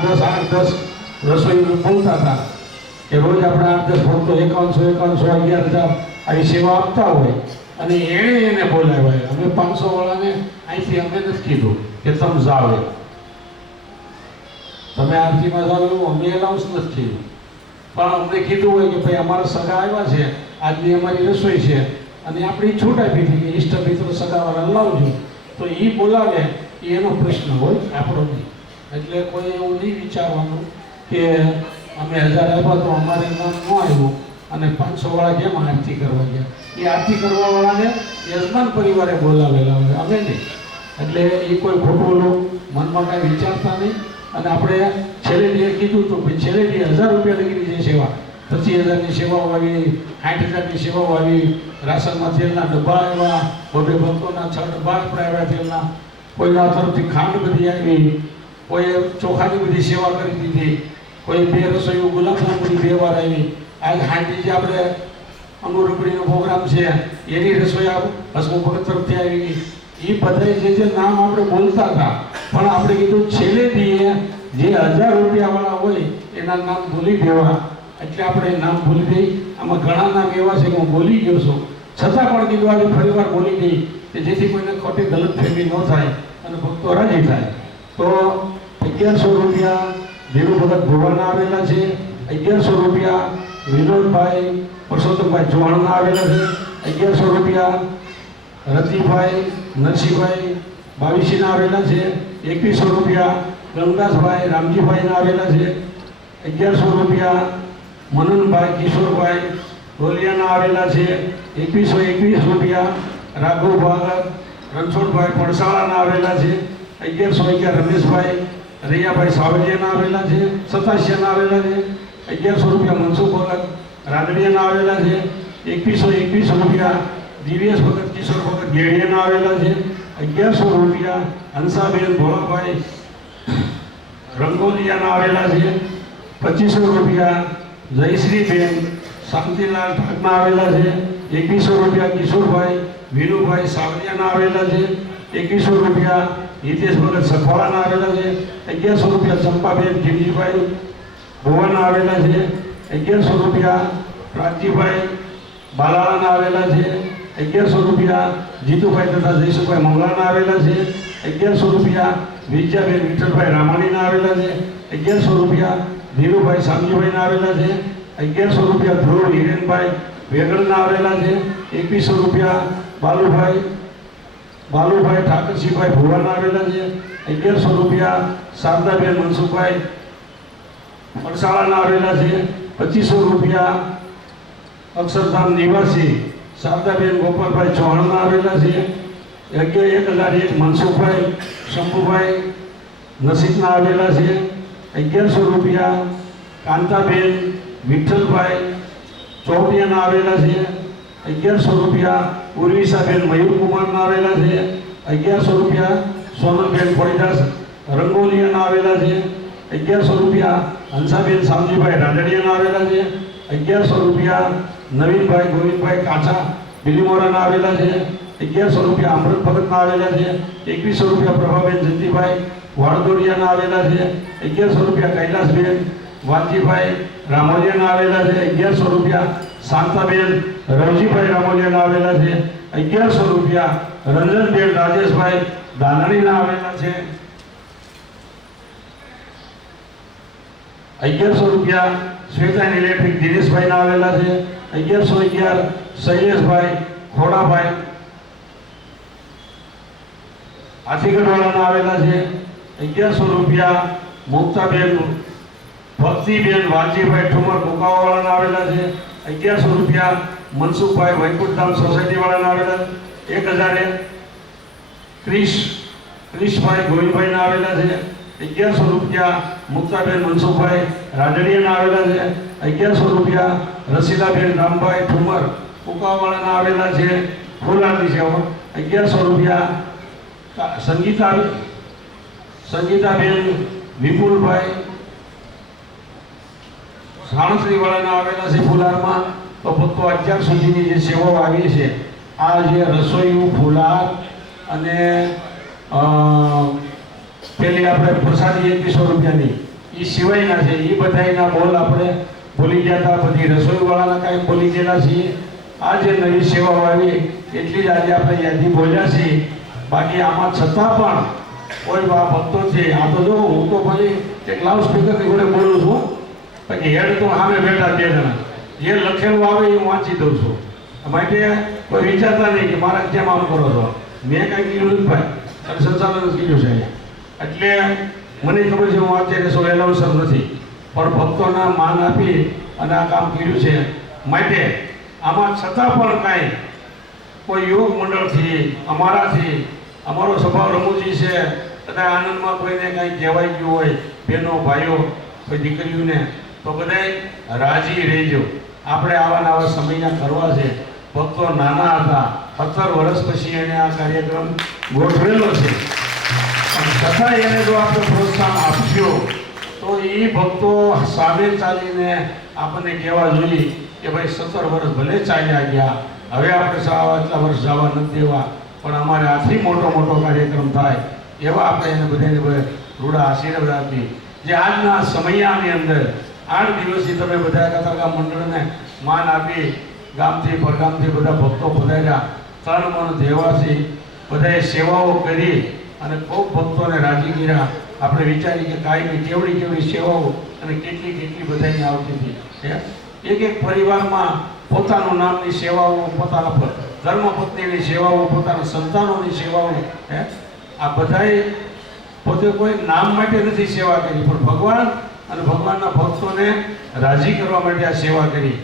8-10 રસોઈ બોલતા હતા કે રોજ આપણે 8-10 ભક્તો 5100 આવી સેવા આપતા હોય અને એને બોલાવ્યા. અમે 500 વાળાને અહીંથી અમે નથી કીધું કે તમે જાઓ, તમે આરતીમાં જાઓ એવું અમે એલાઉન્સ નથી થયું, પણ અમને કીધું હોય કે ભાઈ અમારા સગા આવ્યા છે, આજની અમારી રસોઈ છે અને આપણી છૂટ આપી હતી કે ઈષ્ટ મિત્ર સગાવાળા લાવજો, તો એ બોલાવે એનો પ્રશ્ન હોય, આપણો નહીં. એટલે કોઈ એવું નહીં વિચારવાનું કે અમે 1000 આપ્યા તો અમારે નામ ન આવ્યું અને 500 વાળા કેમ આરતી કરવા ગયા. એ આરતી કરવાવાળાને યજમાન પરિવારે બોલાવેલા હોય, અમે નહીં. એટલે એ કોઈ ખોટું મનમાં કાંઈ વિચારતા નહીં. અને આપણે છેલ્લે કીધું હતું કે છેલ્લે 1000 રૂપિયા લગીની જે સેવા, 25,000ની સેવાઓ આવી, 60,000ની સેવાઓ આવી, રાશનમાં તેલના ડબ્બા આવ્યા, 2 ભક્તોના 6 ડબ્બા આપણે આવ્યા તેલના, કોઈના તરફથી ખાંડ બધી આવી, કોઈએ ચોખાની બધી સેવા કરી દીધી, કોઈ 2 રસોઈઓ ગુલાબજાંબુની 2 વાર આવી. આજ હાંડી જે આપણે અનુરૂપણીનો પ્રોગ્રામ છે એની રસોઈ હસમુખ ભગત તરફથી આવી. એ બધા જે નામ આપણે બોલતા હતા, પણ આપણે કીધું છેલ્લે દીએ જે 1000 રૂપિયાવાળા હોય એના નામ ભૂલી દેવા. એટલે આપણે નામ ભૂલી દઈ. આમાં ઘણા નામ એવા છે કે હું ભૂલી ગયો છું, છતાં પણ કીધું આજે ફરીવાર બોલી દઈ કે જેથી કોઈને ખોટી ગલતફહેમી ન થાય અને ભક્તો રાજી થાય. તો 1100 રૂપિયા ધીરુ ભગત ભુવાના આવેલા છે, 1100 રૂપિયા વિનોદભાઈ પરસોત્તમભાઈ ચૌહાણના આવેલા છે, 1100 રૂપિયા રતિભાઈ નરસિંહભાઈ બાવીસીના આવેલા છે, 2100 રૂપિયા ગંગાસભાઈ રામજીભાઈના આવેલા છે, 1100 રૂપિયા મનનભાઈ કિશોરભાઈ રોલિયાના આવેલા છે, 2121 રૂપિયા રાઘવ ભગત રણછોડભાઈ પડસાળાના આવેલા છે, 1111 રમેશભાઈ રૈયાભાઈ સાવલિયાના આવેલા છે, 87ના આવેલા છે, 1100 રૂપિયા મનસુખ ભગત રાદડિયાના આવેલા છે, 2121 રૂપિયા દિવ્યેશ ભગત કિશોર ભગત ગેડિયાના આવેલા છે, 1100 રૂપિયા હંસાબેન ભોળાભાઈ રંગોલિયાના આવેલા છે, 2500 રૂપિયા જયશ્રીબેન શાંતિલાલ ઠાકના આવેલા છે, 2100 રૂપિયા કિશોરભાઈ વિનુભાઈ સાવલિયાના આવેલા છે, 2100 રૂપિયા હિતેશ ભગત સખવાળાના આવેલા છે, 1100 રૂપિયા ચંપાબેન જીવજીભાઈ ભુવાના આવેલા છે, 1100 રૂપિયા પ્રાચીભાઈ બાલાળાના આવેલા છે, 1100 રૂપિયા જીતુભાઈ તથા જયસુભાઈ મંગલાના આવેલા છે, 1100 રૂપિયા વિજયાબેન વિઠ્ઠલભાઈ રામાણીના આવેલા છે, 1100 રૂપિયા ધીરુભાઈ શામજીભાઈના આવેલા છે, 1100 રૂપિયા ધ્રુવ હિરેનભાઈ વેગળના આવેલા છે, 2100 રૂપિયા બાલુભાઈ ઠાકરસિંહભાઈ ભુવાના આવેલા છે, 1100 રૂપિયા શારદાબેન મનસુખભાઈ પડસાળાના આવેલા છે, 2500 રૂપિયા અક્ષરધામ નિવાસી શારદાબેન ગોપાલભાઈ ચૌહાણના આવેલા છે, 1001 મનસુખભાઈ શંભુભાઈ નસીકના આવેલા છે, 1100 રૂપિયા કાંતાબેન વિઠ્ઠલભાઈ ચોટિયાના આવેલા છે, 1100 રૂપિયા ઉર્વિશાબેન મયુરકુમારના આવેલા છે, 1100 રૂપિયા સોનલબેન ફળીદાસ રંગોલિયાના આવેલા છે, 1100 રૂપિયા હંસાબેન શામજીભાઈ રાદડિયાના આવેલા છે, 1100 રૂપિયા નવીનભાઈ ગોવિંદભાઈ કાછા બિલીમોરાના આવેલા છે, 1100 રૂપિયા અમૃત ભગતના આવેલા છે, 2100 રૂપિયા પ્રભાબેન જયંતિભાઈ વાળદોડિયાના આવેલા છે, 1100 રૂપિયા કૈલાસબેન વાલજીભાઈ રામોલિયાના આવેલા છે, 1100 રૂપિયા શાંતાબેન રવજીભાઈ રામોલિયાના આવેલા છે, 1100 રૂપિયા રંજનબેન રાજેશભાઈ દાનાણીના આવેલા છે, 1100 રૂપિયા શ્વેતા ઇલેક્ટ્રિક દિનેશભાઈના આવેલા છે, 1111 શૈલેષભાઈ ખોડાભાઈ હાથીગઢવાળાના આવેલા છે, 1100 રૂપિયા મુક્તાબેન ભક્તિબેન વાલજીભાઈ ઠુમર કુકાવાવાળાના આવેલા છે, 1100 રૂપિયા મનસુખભાઈ વૈકુંઠધામ સોસાયટીવાળાના આવેલા, 1000 ક્રિશભાઈ ગોવિંદભાઈના આવેલા છે, 1100 રૂપિયા મુક્તાબેન મનસુખભાઈ રાદડિયાના આવેલા છે, 1100 રૂપિયા રસીલાબેન રામભાઈ ઠુમર કુકાવાવાળાના આવેલા છે, ફૂલાની છે, 1100 રૂપિયા સંગીતાબેન વિપુલભાઈ સાણસરીવાળાના આવેલા છે ફુલારમાં. તો ભક્તો અત્યાર સુધીની જે સેવાઓ આવી છે, આ જે રસોઈયું ફુલાર અને પેલી આપણે પ્રસાદી 2100 રૂપિયાની એ સિવાયના છે એ બધાના બોલ આપણે ભૂલી ગયા હતા. બધી રસોઈવાળાના કાંઈ ભૂલી ગયેલા છીએ. આ જે નવી સેવાઓ આવી એટલી જ આજે આપણે યાદી બોલ્યા છીએ. બાકી આમાં છતાં પણ કોઈ ભક્તો છે આ તો જો હું તો ભલે એક લાઉડ સ્પીકરની જોડે બોલું છું, બાકી હેડ તો સામે બેઠા 2 જણા જે લખેલું આવે એ વાંચી દઉં છું. માટે કોઈ વિચારતા નહીં કે મારા કેમ આમ કરો છો. મેં કાંઈ કીધું ભાઈ અને સંચાલન કીધું છે. એટલે મને ખબર છે હું અત્યારે સો એલાઉન્સર નથી, પણ ભક્તોના માન આપી અને આ કામ કર્યું છે. માટે આમાં છતાં પણ કાંઈ કોઈ યોગ મંડળથી અમારાથી અમારો સ્વભાવ રમૂજી છે અને આનંદમાં કોઈને કાંઈ કહેવાય ગયું હોય બહેનો ભાઈઓ કોઈ દીકરીઓને તો બધાય રાજી રહેજો. આપણે આવા નવા સમયના કરવા છે. ભક્તો નાના હતા, 17 વર્ષ પછી એને આ કાર્યક્રમ ગોઠવેલો છે. અને છતાં એને જો આપણે પ્રોત્સાહન આપશો તો એ ભક્તો સામે ચાલીને આપણને કહેવા જોઈએ કે ભાઈ 17 વર્ષ ભલે ચાલ્યા ગયા, હવે આપણે એટલા વર્ષ જવા નથી દેવા, પણ અમારે આથી મોટો કાર્યક્રમ થાય એવા આપણે એને બધાને રૂડા આશીર્વાદ આપી. જે આજના સમયની અંદર 8 દિવસથી તમે બધા કતારગામ મંડળને માન આપી ગામથી પરગામથી બધા ભક્તો પધાર્યા, 3 મણ દેવાથી બધાએ સેવાઓ કરી અને ખૂબ ભક્તોને રાજી કર્યા. આપણે વિચારી કે કાંઈ કેવડી સેવાઓ અને કેટલી બધાની આવતી હતી. એક પરિવારમાં પોતાનું નામની સેવાઓ, પોતાના ધર્મપત્નીની સેવાઓ, પોતાના સંતાનોની સેવાઓ, આ બધાએ પોતે કોઈ નામ માટે નથી સેવા કરી, પણ ભગવાન અને ભગવાનના ભક્તોને રાજી કરવા માટે આ સેવા કરી.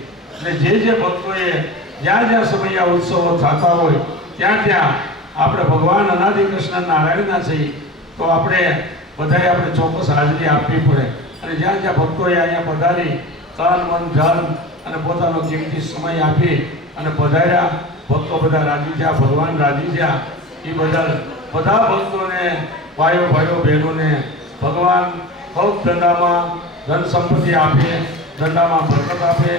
એટલે જે ભક્તોએ જ્યાં સમય આ ઉત્સવો થતા હોય ત્યાં આપણે ભગવાન અનાદિ કૃષ્ણ નારાયણના છીએ તો આપણે બધાએ આપણે ચોક્કસ હાજરી આપવી પડે. અને જ્યાં ભક્તોએ અહીંયા પધારી તન મન ધન અને પોતાનો કિંમતી સમય આપી અને પધાર્યા, ભક્તો બધા રાજી થયા, ભગવાન રાજી થયા. એ બદલ બધા ભક્તોને, ભાઈઓ બહેનોને ભગવાન ખૂબ ધંધામાં ધન સંપત્તિ આપે, ધંધામાં બરકત આપે,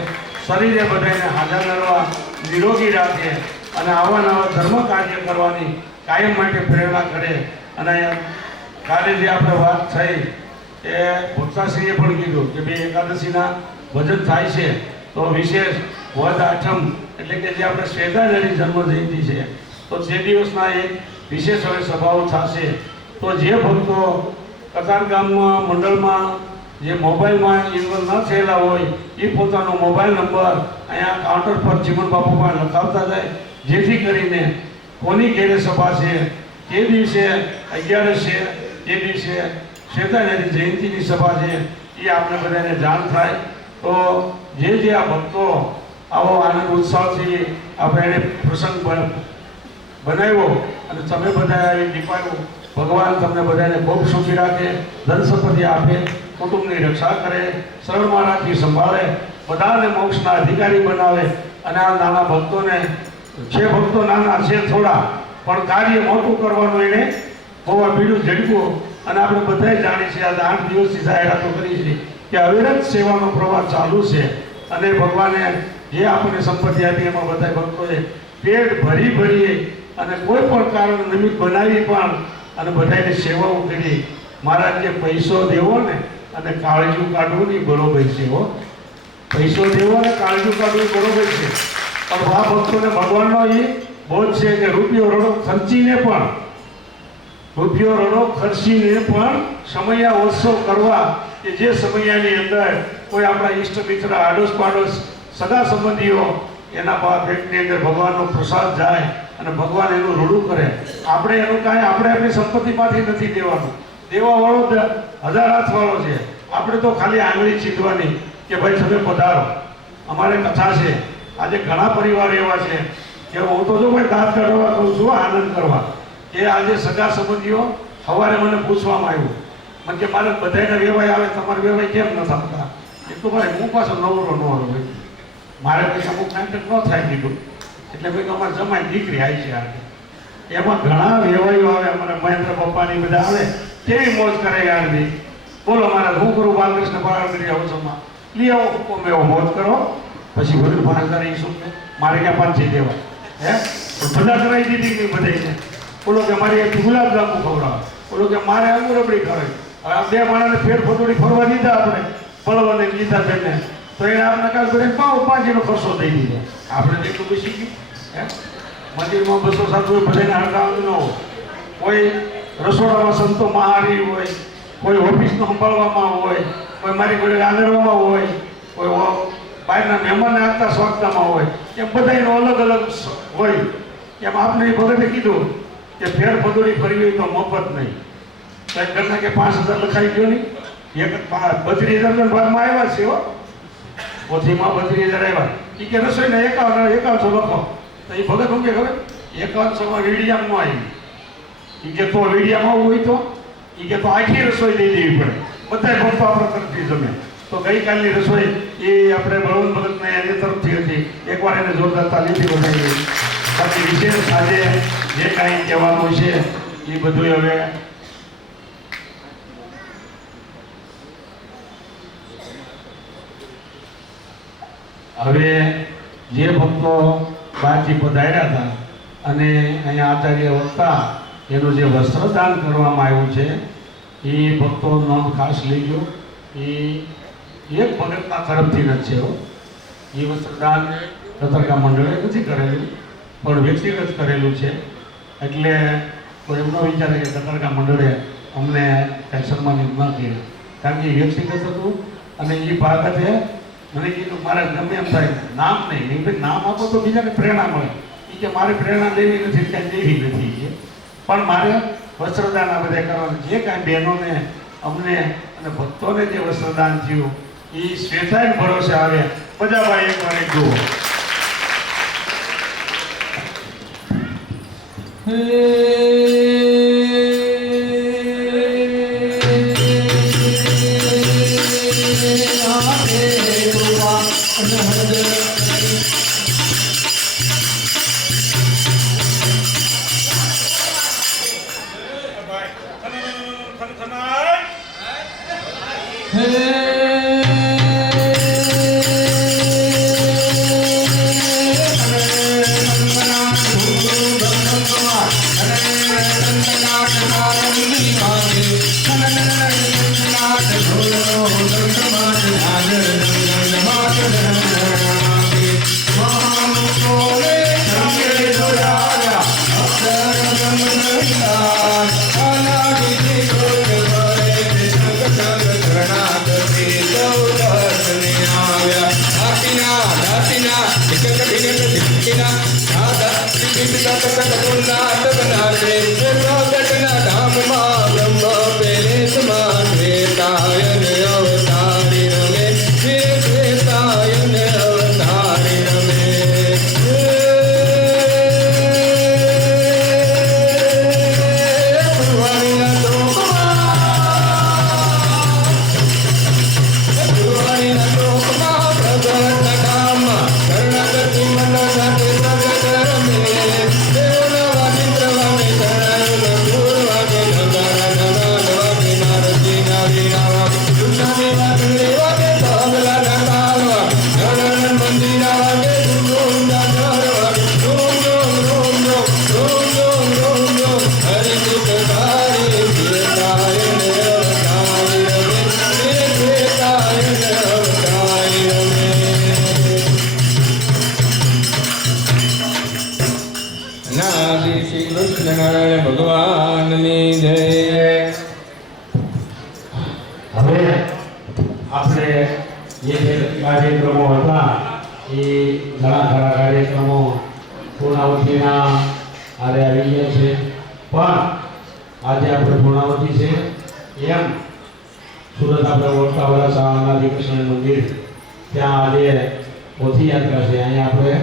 શરીરે બધાને હાજર કરવા નિરોગી રાખે અને આવા નવા ધર્મ કાર્ય કરવાની કાયમ માટે પ્રેરણા કરે. અને કાલે જે આપણે વાત થઈ કે ભક્તાશ્રીએ પણ કીધું કે 2 એકાદશીના ભજન થાય છે તો વિશેષ વદ આઠમ એટલે કે જે આપણે શ્વેતાજરી જન્મ જયંતિ છે તો તે દિવસના એક વિશેષ હવે સભાઓ થશે. તો જે ભક્તો કતારગામમાં મંડળમાં જે મોબાઈલમાં ઇન્વોલ્વ ન થયેલા હોય એ પોતાનો મોબાઈલ નંબર અહીંયા કાઉન્ટર પર ચીમન બાપુમાં લખાવતા જાય, જેથી કરીને કોની ઘેરે સભા છે, તે દિવસે 11 છે, તે દિવસે શ્વેતાજરી જયંતિની સભા છે એ આપણે બધાને જાણ થાય. તો જે આ ભક્તો આવો આનંદ ઉત્સાહથી આપણે એને પ્રસંગ બનાવ્યો અને તમે બધા આવી દીપાયું, ભગવાન તમને બધાને ખૂબ સુખી રાખે, ધન સંપત્તિ આપે, કુટુંબની રક્ષા કરે, શરણમાં રાખી સંભાળે, બધાને મોક્ષના અધિકારી બનાવે. અને આ નાના ભક્તોને છે, ભક્તો નાના છે થોડા, પણ કાર્ય મોટું કરવાનું એને હોવા બીડું ઝડકું. અને આપણે બધાએ જાણીએ છીએ, આજે 8 દિવસથી જાહેરાતો કરી છે કે અવિરત સેવાનો પ્રવાહ ચાલુ છે. અને ભગવાને જે આપણને સંપત્તિ આપી એમાં બધા ભક્તોએ પેટ ભરી અને કોઈ પણ કારણ નિમિત્ત બનાવી પણ અને બધાને સેવાઓ કરી. મહારાજ જે પૈસો દેવો ને અને કાળજું કાઢવું નહીં બરોબર છે. પૈસો દેવો અને કાળજું કાઢવું બરોબર છે, પણ આ ભક્તોને ભગવાનનો એ બોધ છે કે રૂપિયો રડો ખર્ચીને પણ સમયા ઉત્સવ કરવા કે જે સમયાની અંદર કોઈ આપણા ઈષ્ટ મિત્ર, આડોશ પાડોશ, સગા સંબંધીઓ એના પેટની અંદર ભગવાનનો પ્રસાદ જાય અને ભગવાન એનું રૂડું કરે. આપણે એનું કાંઈ આપણે આપણી સંપત્તિમાંથી નથી દેવાનું. દેવાવાળો 1000 હાથવાળો છે. આપણે તો ખાલી આંગળી ચીંધવાની કે ભાઈ તમે પધારો. અમારે કથા છે, આજે ઘણા પરિવાર એવા છે કે હું તો જો ભાઈ દાંત કાઢવા કહું છું, આનંદ કરવા, કે આજે સગા સંબંધીઓ સવારે મને પૂછવામાં આવ્યું, મને કે મારે બધાના વેવાય આવે, તમારે વેવાય કેમ ન થતા? એ તો ભાઈ હું પાછો નવરો ન હોય, મારે કંઈ અમુક નાટક ન થાય કીધું. એટલે ભાઈ અમારે જમાઈ દીકરી આવી છે આજે, એમાં ઘણા વેવાઈઓ આવે, અમારા મહેન્દ્ર પપ્પાની બધા આવે, કેવી મોજ કરે યારની. બોલો મારા હું કરું બાલકૃષ્ણ પારંપરિક અવસરમાં લઈ આવો હુકમ એવો મોજ કરો. પછી બધું ભાણકાર એ શું મારે ક્યાં પાંચી દેવા બધા કરાવી દીધી કે બધાને. બોલો કે મારી એક ગુલાબ જાંબુ ખવડાવે, બોલો કે મારે અંગુરબડી ખવડાવે. હવે આ બે માણસને ફેર ફતોડી ફરવા દીધા આપણે પલવને ગીતા બેનને, તો એને આપણે કાલ કરીને પાંચીનો ખર્ચો દઈ દીધો. આપણે તો એટલું બેસી ગયું હે મંદિરમાં 200-700 બધાને હડકાવાનું ન હોય. કોઈ રસોડામાં સંતો મહારી હોય, કોઈ ઓફિસનો સંભાળવામાં હોય, કોઈ મારી ઘરે આદરવામાં હોય, કોઈ બહારના મહેમાનને આગતા સ્વાગતામાં હોય, એમ બધાનો અલગ અલગ હોય. એમ આપને એ ભગતે કીધું કે ફેર ફદોડી ફરી હોય તો મફત નહીં. કંઈક ઘરના કે 5000 લખાઈ ગયો નહીં, એક 32,000 ભાગમાં આવ્યા છે હો, પોથીમાં 32,000 આવ્યા. એ કે રસોઈના 5100 લખો. તો એ ભગત શું કે ખબર 5100માં વીડિયામાં આવી. એ કે તો વીડિયામાં હોય તો એ કે તો આખી રસોઈ દઈ દેવી પડે, બધા ભક્તો આપણા તરફથી જમે. તો ગઈકાલની રસોઈ એ આપણે બળવંત ભગતને એની તરફથી હતી. એકવાર એને જોરદાર તાલીમથી વધારી. બાકી વિશેષ આજે જે કાંઈ કહેવાનું છે એ બધું હવે જે ભક્તો બહારથી પધાર્યા હતા અને અહીંયા આચાર્ય વક્તા એનું જે વસ્ત્રદાન કરવામાં આવ્યું છે એ ભક્તો નોંધ ખાસ લેજો. એ એક ભગતના તરફથી જ છે. એ વસ્ત્રદાન કતરગામ મંડળે નથી કરેલું, પણ વ્યક્તિગત કરેલું છે. એટલે કોઈ એમનો વિચારે કે કતરગામ મંડળે અમને કંઈ સન્માનિત ન કર્યું, કારણ કે વ્યક્તિગત હતું. અને એ બાબતે મને કીધું મારે ગમે એમ થાય નામ નહીં ભાઈ, નામ આપો તો બીજાને પ્રેરણા મળે. એ કે મારે પ્રેરણા લેવી નથી, ક્યાંય લેવી નથી, પણ મારે વસ્ત્રદાન આ બધા કરવાનું. જે કાંઈ બહેનોને અમને અને ભક્તોને જે વસ્ત્રદાન થયું એ સ્વેતાય ભરોસે આવે. બધા ભાઈ એકવાર એક જુઓ. ભગવાનની જય. હવે આપણે જે કાર્યક્રમો હતા એ ઘણા ખરા કાર્યક્રમો પૂર્ણાવતીના આરે આવી ગયા છે. પણ આજે આપણે પૂર્ણાવતી છે એમ સુરત આપણે ઓળખાવાળા શાળાના કૃષ્ણ મંદિર ત્યાં આજે પોથી યાત્રા છે. અહીંયા આપણે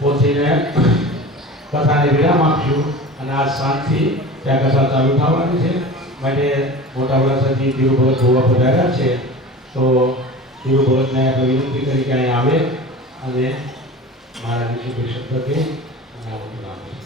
પોથીને કથાને વિરામ આપશું અને આ સાંજથી ત્યાં કથા ચાલુ થવાની છે. માટે મોટા વડાસાથી ધીરુ ભગત જોવા પધાર્યા છે. તો ધીરુ ભગતને આપણે વિનંતી કરી કે અહીંયા આવે અને મારા વિશે શબ્દ કહે અને આ બધું